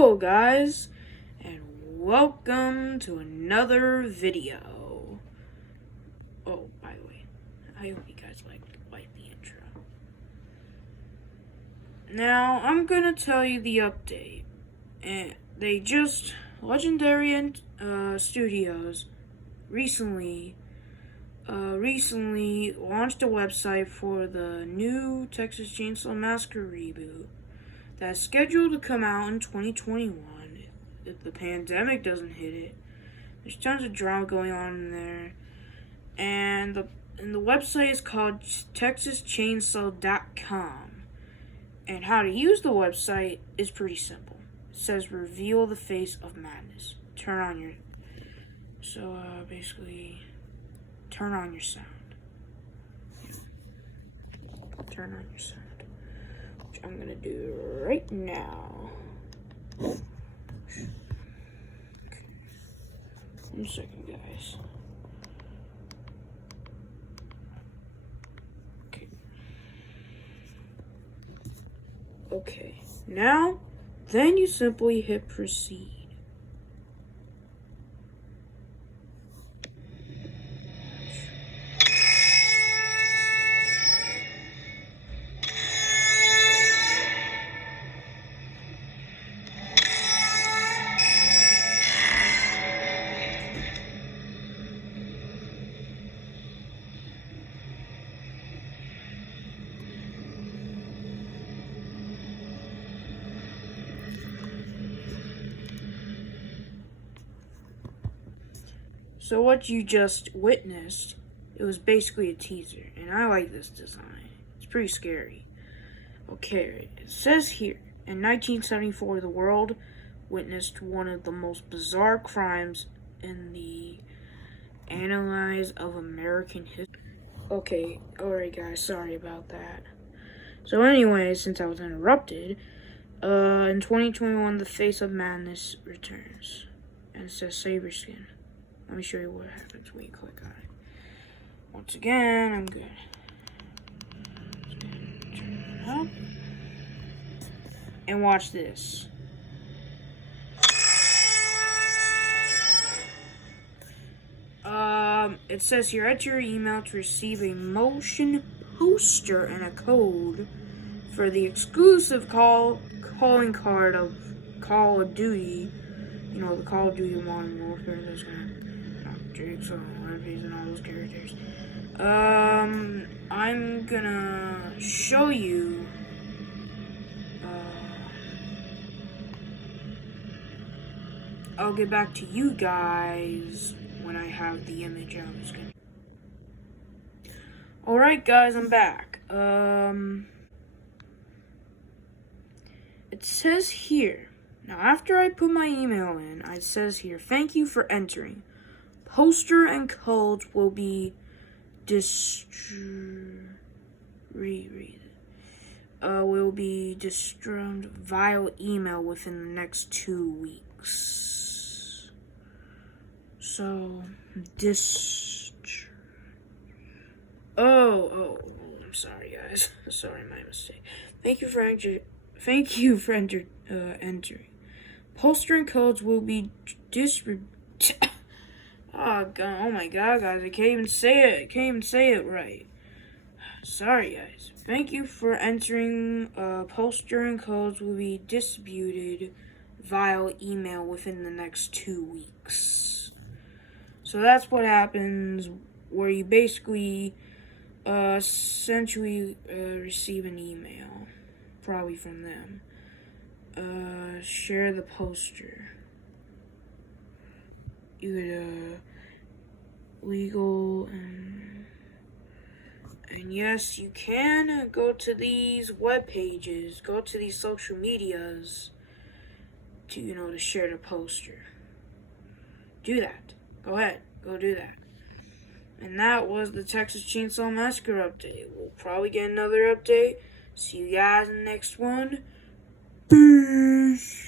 Hello guys, and welcome to another video. Oh, by the way, I hope you guys like the intro. Now, I'm gonna tell you the update. And Legendary Studios recently launched a website for the new Texas Chainsaw Massacre reboot that's scheduled to come out in 2021 if the pandemic doesn't hit it. There's tons of drama going on in there, and the website is called texaschainsaw.com. And how to use the website is pretty simple. It says reveal the face of madness. Basically turn on your sound. Turn on your sound. Which I'm gonna do right now. Okay. 1 second, guys. Okay. Now, then you simply hit proceed. So what you just witnessed, it was basically a teaser, and I like this design. It's pretty scary. Okay, it says here, in 1974, the world witnessed one of the most bizarre crimes in the annals of American history. Okay, alright guys, sorry about that. So anyway, since I was interrupted, in 2021, the face of madness returns. And it says save your skin. Let me show you what happens when you click on it. Once again, I'm good. Turn it up. And watch this. It says here, enter your email to receive a motion poster and a code for the exclusive calling card of Call of Duty. You know, the Call of Duty Modern Warfare that's gonna Drake's and all those characters. I'm gonna show you I'll get back to you guys when I have the image on the screen. Alright guys, I'm back. It says here, now after I put my email in, it says here, thank you for entering. Poster and codes will be distributed via email within the next 2 weeks. So, I'm sorry, guys. Sorry, my mistake. Thank you for entering. Poster and codes will be distributed. Oh god! Oh my god, guys! I can't even say it right. Sorry, guys. Thank you for entering. Poster and codes will be distributed via email within the next 2 weeks. So that's what happens, where you basically, essentially receive an email, probably from them. Share the poster. You could, legal, and yes, you can go to these web pages, go to these social medias to, to share the poster. Do that. Go ahead. Go do that. And that was the Texas Chainsaw Massacre update. We'll probably get another update. See you guys in the next one. Peace.